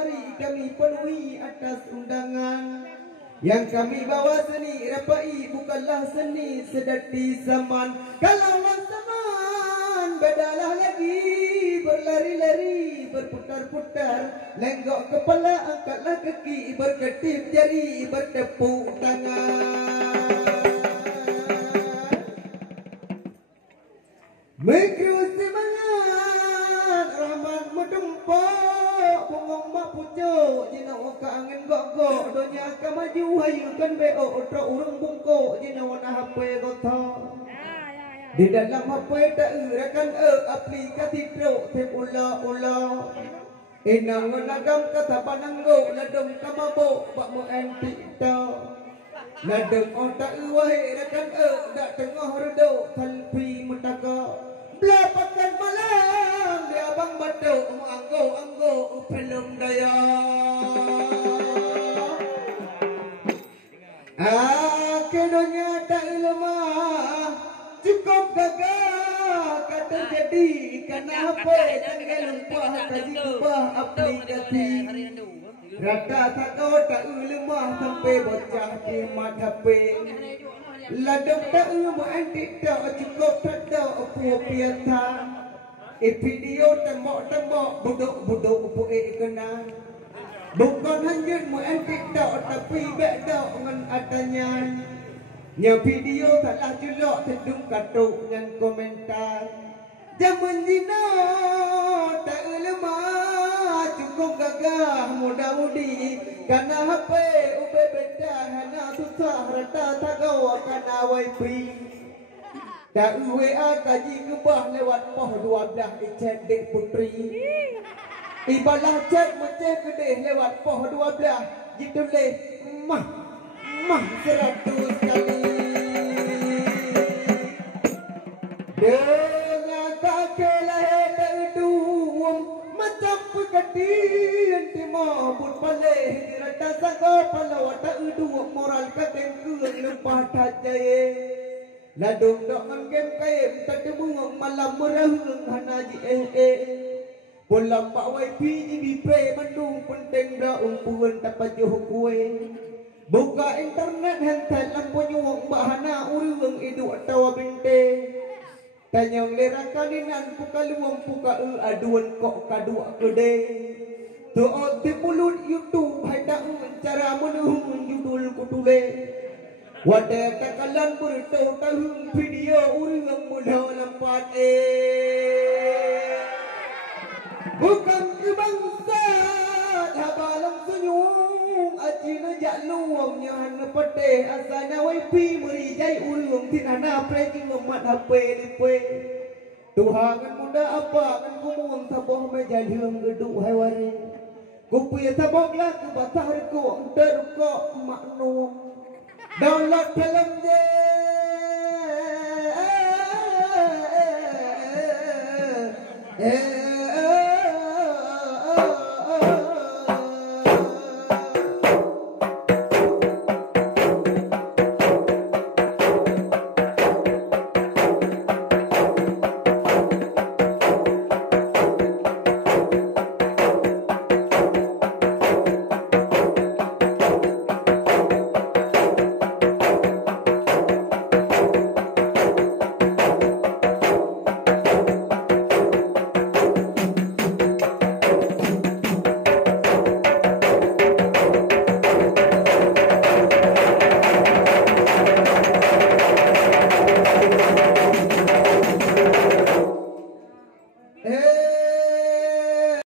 mari kami penuhi atas undangan. Yang kami bawa seni rapai bukanlah seni sedati zaman. Kalaulah zaman bedalah lagi, berlari-lari berputar-putar, lenggok kepala angkatlah kaki, berkedip jari bertepuk tangan. Mikro semangat rahmat metumpuk bongong mak pucuk jina ka angin gok-gok donya ka maju hayukan beo tro urang bungkuk jina wana HP goto. Di dalam HP tak urakan aplikasi tro tem ula-ula. Inang nagam kata pananggo ladong kamabok bak mo antik to. Ladong otak wahai rakan dak tengah redo kalpi mutaka. Belapakan malam di abang baduk anggo film daya. Kedonya tak lemah cukup gagah kata jadi kenapa tanggal lupa kaji ubah aplikasi. Rata tak kau tak lemah sampai bocah di mata pe. Ladok tak lemah antik tak cukup tak apa biasa. Video tembok buduk kena. Bukan hanya mu antik tak tapi bek tak dengan adanya. Nya video salah julok tedung katuk dan komentar. Zaman zina tak lemah cukup gagah muda-mudi. Karena HP ube benda hana susah rata tagaw kana wifi. Tak WA kaji gebah lewat poh 12 chat dek putri. Ibalah chat macam gede lewat poh 12 ditulis mah 100 kali. Dengan kaki lahir terduum macam pekati enti mabut paleh dirata sangka palau tak duum moral kakeng keung lempah tajai. Ladung dok ngem kaim tak demung malam merahung hana ji pulang pak wifi di bipe mendung penting dah umpuan tak pajuh kue. Buka internet hantar lampu nyuwang bahana urung hidup atau binte. Tanyang lerakaningan puka luang puka aduan kok kadua gede. Doa di mulut YouTube hai tak cara menuhung judul kutule. Wadah takalan bertahun video urung mudah lampat bukan kebangsa habalang senyum ajina jak luangnya hana pete asana wifi merijai urung tinana prejing memat HP lipe. Tuhangan muda apa kan kumung taboh meja liang geduk haiwari. Kupuya taboklah ke batah reko terkok maknum. Download film je